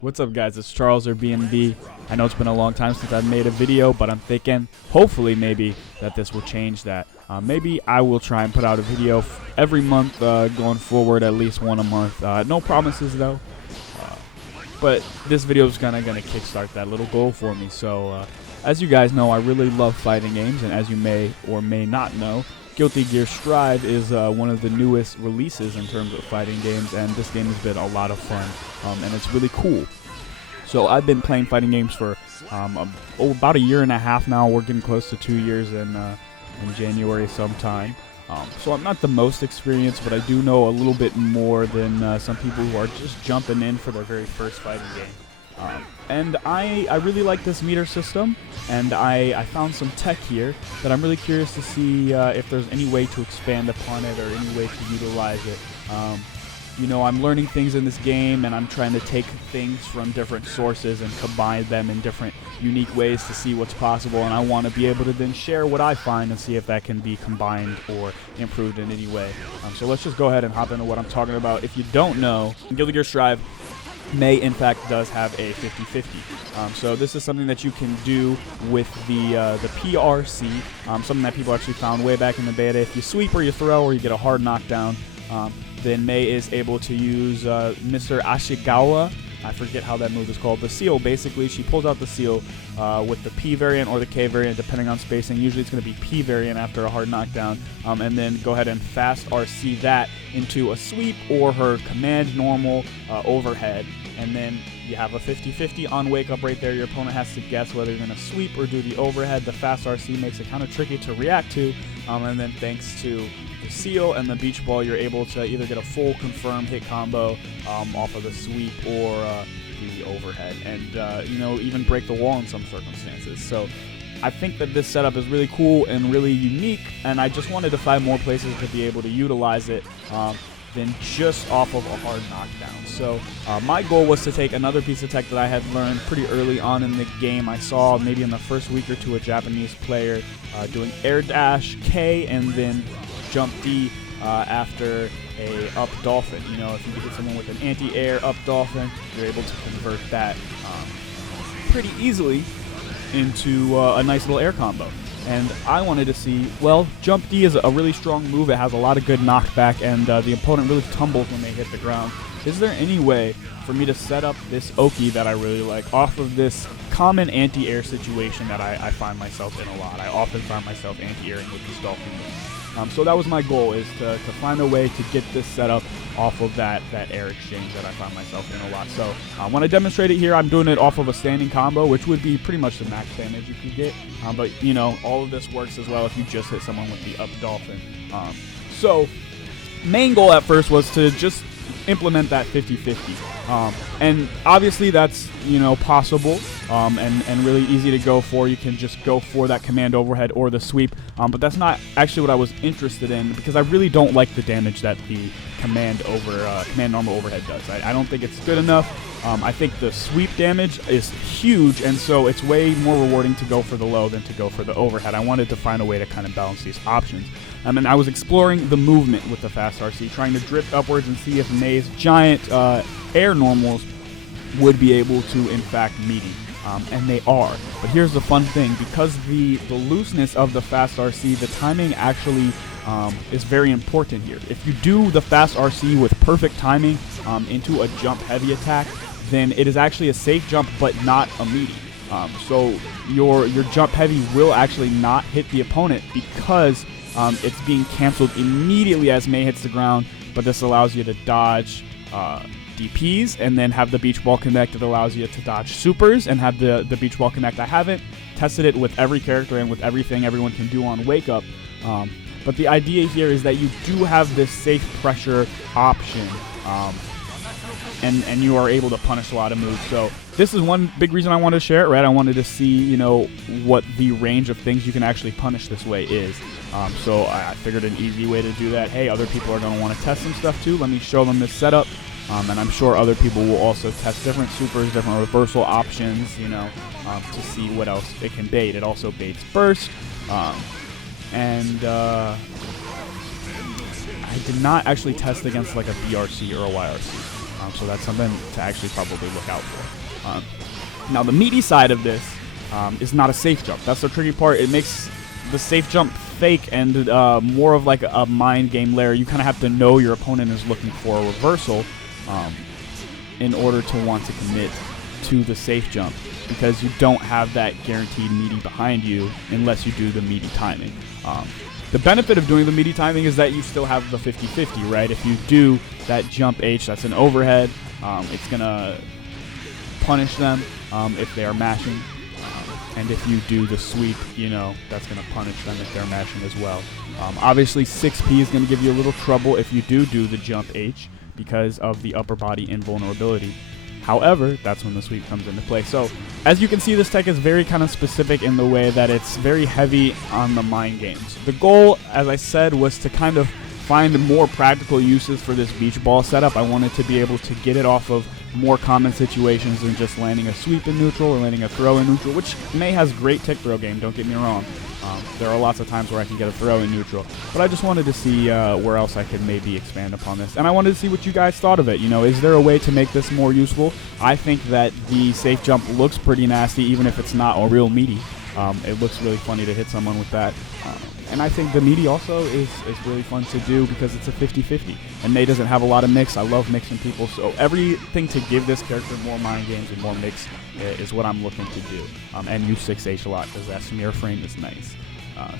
What's up, guys? It's Charles or BNB. I know it's been a long time since I've made a video, but I'm thinking, hopefully, maybe that this will change that. Maybe I will try and put out a video every month going forward, at least one a month. No promises, though. But this video is gonna kickstart that little goal for me. So, as you guys know, I really love fighting games, and as you may or may not know, Guilty Gear Strive is one of the newest releases in terms of fighting games, and this game has been a lot of fun, and it's really cool. So I've been playing fighting games for about a year and a half now. We're getting close to 2 years in January sometime. So I'm not the most experienced, but I do know a little bit more than some people who are just jumping in for their very first fighting game. And I really like this meter system, and I found some tech here that I'm really curious to see if there's any way to expand upon it or any way to utilize it. You know, I'm learning things in this game, and I'm trying to take things from different sources and combine them in different unique ways to see what's possible, and I want to be able to then share what I find and see if that can be combined or improved in any way. So let's just go ahead and hop into what I'm talking about. If you don't know, Guilty Gear Strive in fact does have a 50-50. So this is something that you can do with the PRC, something that people actually found way back in the beta. If you sweep or you throw or you get a hard knockdown, then Mei is able to use Mr. Ashigawa. I forget how that move is called. The seal, basically, she pulls out the seal with the P variant or the K variant, depending on spacing. Usually it's going to be P variant after a hard knockdown, and then go ahead and fast RC that into a sweep or her command normal overhead. And then you have a 50-50 on wake up right there. Your opponent has to guess whether you're going to sweep or do the overhead. The fast RC makes it kind of tricky to react to, and then thanks to the seal and the beach ball, you're able to either get a full confirmed hit combo off of the sweep or the overhead, and you know, even break the wall in some circumstances. So I think that this setup is really cool and really unique, and I just wanted to find more places to be able to utilize it than just off of a hard knockdown. So my goal was to take another piece of tech that I had learned pretty early on in the game. I saw maybe in the first week or two a Japanese player doing air dash K and then jump D after a up dolphin. You know, if you get someone with an anti-air up dolphin, you're able to convert that pretty easily into a nice little air combo. And I wanted to see, well, jump D is a really strong move. It has a lot of good knockback, and the opponent really tumbles when they hit the ground. Is there any way for me to set up this Oki that I really like off of this common anti-air situation that I find myself in a lot? I often find myself anti-airing with this dolphin move. So that was my goal, is to find a way to get this set up off of that air exchange that I find myself in a lot. So when I demonstrate it here, I'm doing it off of a standing combo, which would be pretty much the max damage you could get. But, you know, all of this works as well if you just hit someone with the up dolphin. So main goal at first was to just implement that 50-50. And obviously that's, you know, possible and really easy to go for. You can just go for that command overhead or the sweep, but that's not actually what I was interested in, because I really don't like the damage that the command normal overhead does. I don't think it's good enough. I think the sweep damage is huge, and so it's way more rewarding to go for the low than to go for the overhead. I wanted to find a way to kind of balance these options. And I was exploring the movement with the fast RC, trying to drift upwards and see if Mei's giant air normals would be able to, in fact, meet him. And they are. But here's the fun thing. Because the looseness of the fast RC, the timing actually is very important here. If you do the fast RC with perfect timing into a jump heavy attack, then it is actually a safe jump but not a meaty. So your jump heavy will actually not hit the opponent because it's being canceled immediately as Mei hits the ground, but this allows you to dodge DPs and then have the beach ball connect. It allows you to dodge supers and have the beach ball connect. I haven't tested it with every character and with everything everyone can do on Wake Up, but the idea here is that you do have this safe pressure option, and you are able to punish a lot of moves. So this is one big reason I wanted to share it, right? I wanted to see, you know, what the range of things you can actually punish this way is. So I figured an easy way to do that. Hey, other people are going to want to test some stuff too. Let me show them this setup. And I'm sure other people will also test different supers, different reversal options, you know, to see what else it can bait. It also baits burst. And I did not actually test against like a BRC or a YRC. So that's something to actually probably look out for. Now the meaty side of this is not a safe jump. That's the tricky part. It makes the safe jump fake and more of like a mind game layer. You kind of have to know your opponent is looking for a reversal in order to want to commit to the safe jump, because you don't have that guaranteed meaty behind you unless you do the meaty timing. The benefit of doing the meaty timing is that you still have the 50-50, right? If you do that jump H, that's an overhead, it's going to punish them if they are mashing. And if you do the sweep, you know, that's going to punish them if they're mashing as well. Obviously, 6P is going to give you a little trouble if you do the jump H because of the upper body invulnerability. However, that's when the sweep comes into play. So, as you can see, this tech is very kind of specific in the way that it's very heavy on the mind games. The goal, as I said, was to kind of find more practical uses for this beach ball setup. I wanted to be able to get it off of more common situations than just landing a sweep in neutral or landing a throw in neutral, which May has great tick throw game, don't get me wrong. There are lots of times where I can get a throw in neutral, but I just wanted to see where else I could maybe expand upon this. And I wanted to see what you guys thought of it. You know, is there a way to make this more useful? I think that the safe jump looks pretty nasty, even if it's not a real meaty. It looks really funny to hit someone with that. And I think the meaty also is really fun to do because it's a 50-50. And May doesn't have a lot of mix. I love mixing people. So everything to give this character more mind games and more mix is what I'm looking to do. And use 6H a lot because that smear frame is nice.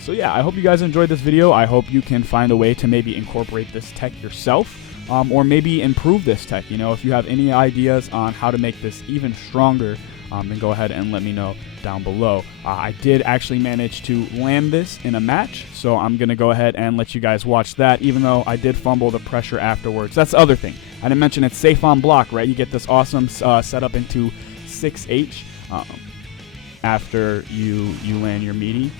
So yeah, I hope you guys enjoyed this video. I hope you can find a way to maybe incorporate this tech yourself. Or maybe improve this tech. You know, if you have any ideas on how to make this even stronger, then go ahead and let me know down below. I did actually manage to land this in a match, so I'm going to go ahead and let you guys watch that, even though I did fumble the pressure afterwards. That's the other thing. I didn't mention it's safe on block, right? You get this awesome setup into 6H after you land your meaty.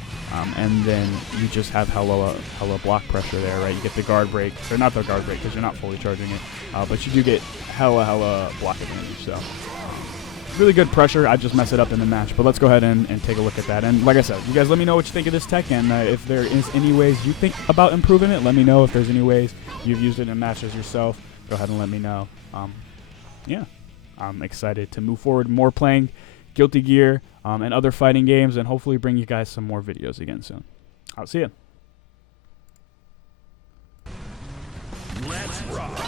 And then you just have hella block pressure there, right? You get the guard break, or not the guard break because you're not fully charging it, but you do get hella block advantage. So really good pressure. I just mess it up in the match, but let's go ahead and take a look at that. And like I said, you guys let me know what you think of this tech, and if there is any ways you think about improving it, let me know. If there's any ways you've used it in matches yourself, go ahead and let me know. Yeah, I'm excited to move forward more playing Guilty Gear and other fighting games, and hopefully bring you guys some more videos again soon. I'll see you. Let's rock.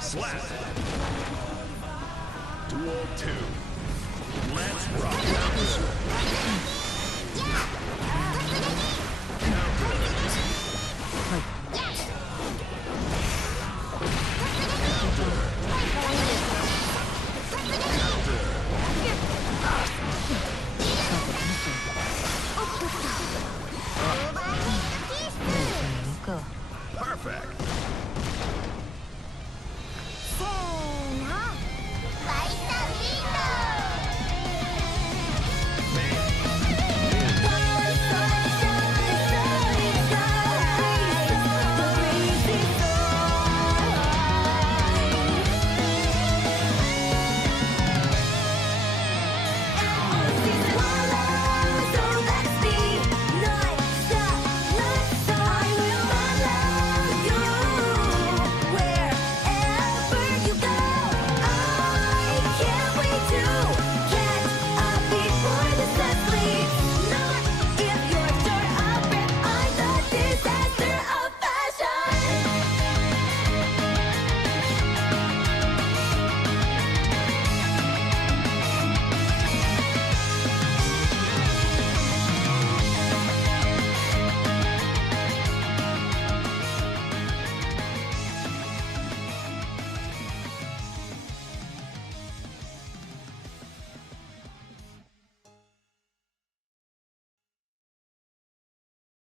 Slap. Duel 2. Let's rock.